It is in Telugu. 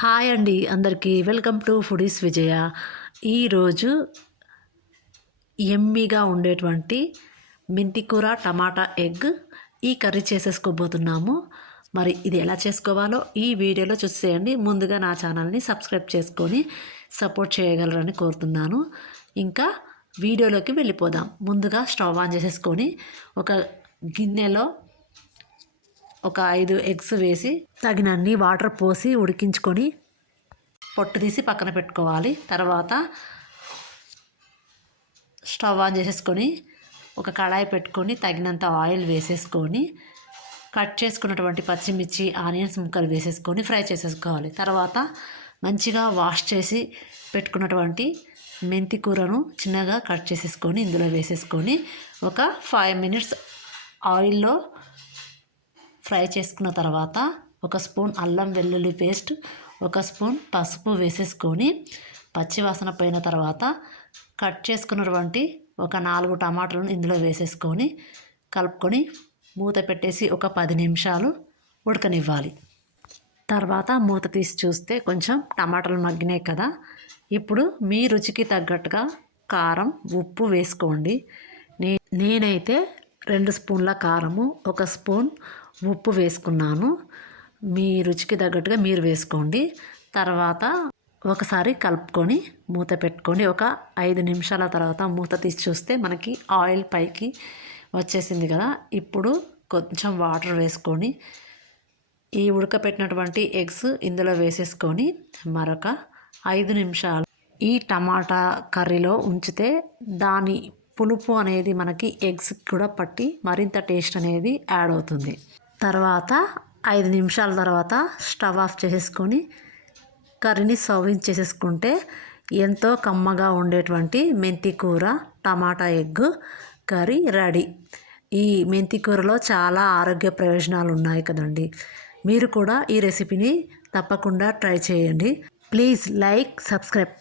హాయ్ అండి అందరికీ. Welcome to foodies Vijaya. ఈరోజు ఎమ్మీగా ఉండేటువంటి మెంతికూర టమాటా ఎగ్ ఈ కర్రీ చేసేసుకోబోతున్నాము. మరి ఇది ఎలా చేసుకోవాలో ఈ వీడియోలో చూసేయండి. ముందుగా నా ఛానల్ని సబ్స్క్రైబ్ చేసుకొని సపోర్ట్ చేయగలరని కోరుతున్నాను. ఇంకా వీడియోలోకి వెళ్ళిపోదాం. ముందుగా స్టవ్ ఆన్ చేసేసుకొని ఒక గిన్నెలో ఒక ఐదు ఎగ్స్ వేసి తగినన్ని వాటర్ పోసి ఉడికించుకొని పొట్టు తీసి పక్కన పెట్టుకోవాలి. తర్వాత స్టవ్ ఆన్ చేసేసుకొని ఒక కళాయి పెట్టుకొని తగినంత ఆయిల్ వేసేసుకొని కట్ చేసుకున్నటువంటి పచ్చిమిర్చి ఆనియన్స్ ముక్కలు వేసేసుకొని ఫ్రై చేసేసుకోవాలి. తర్వాత మంచిగా వాష్ చేసి పెట్టుకున్నటువంటి మెంతి కూరను చిన్నగా కట్ చేసేసుకొని ఇందులో వేసేసుకొని ఒక ఫైవ్ మినిట్స్ ఆయిల్లో ఫ్రై చేసుకున్న తర్వాత ఒక స్పూన్ అల్లం వెల్లుల్లి పేస్ట్ ఒక స్పూన్ పసుపు వేసేసుకొని పచ్చివాసన పోయిన తర్వాత కట్ చేసుకున్నటువంటి ఒక నాలుగు టమాటాలను ఇందులో వేసేసుకొని కలుపుకొని మూత పెట్టేసి ఒక పది నిమిషాలు ఉడకనివ్వాలి. తర్వాత మూత తీసి చూస్తే కొంచెం టమాటాలు మగ్గినాయి కదా. ఇప్పుడు మీ రుచికి తగ్గట్టుగా కారం ఉప్పు వేసుకోండి. నే నేనైతే రెండు స్పూన్ల కారము ఒక స్పూన్ ఉప్పు వేసుకున్నాను. మీ రుచికి తగ్గట్టుగా మీరు వేసుకోండి. తర్వాత ఒకసారి కలుపుకొని మూత పెట్టుకొని ఒక ఐదు నిమిషాల తర్వాత మూత తీసి చూస్తే మనకి ఆయిల్ పైకి వచ్చేసింది కదా. ఇప్పుడు కొంచెం వాటర్ వేసుకొని ఈ ఉడకపెట్టినటువంటి ఎగ్స్ ఇందులో వేసేసుకొని మరొక ఐదు నిమిషాలు ఈ టమాటా కర్రీలో ఉంచితే దాని పులుపు అనేది మనకి ఎగ్స్ కూడా పట్టి మరింత టేస్ట్ అనేది యాడ్ అవుతుంది. తర్వాత ఐదు నిమిషాల తర్వాత స్టవ్ ఆఫ్ చేసేసుకొని కర్రీని సర్వింగ్ చేసేసుకుంటే ఎంతో కమ్మగా ఉండేటువంటి మెంతి కూర టమాటా ఎగ్ కర్రీ రెడీ. ఈ మెంతి కూరలో చాలా ఆరోగ్య ప్రయోజనాలు ఉన్నాయి కదండి. మీరు కూడా ఈ రెసిపీని తప్పకుండా ట్రై చేయండి. Please like subscribe.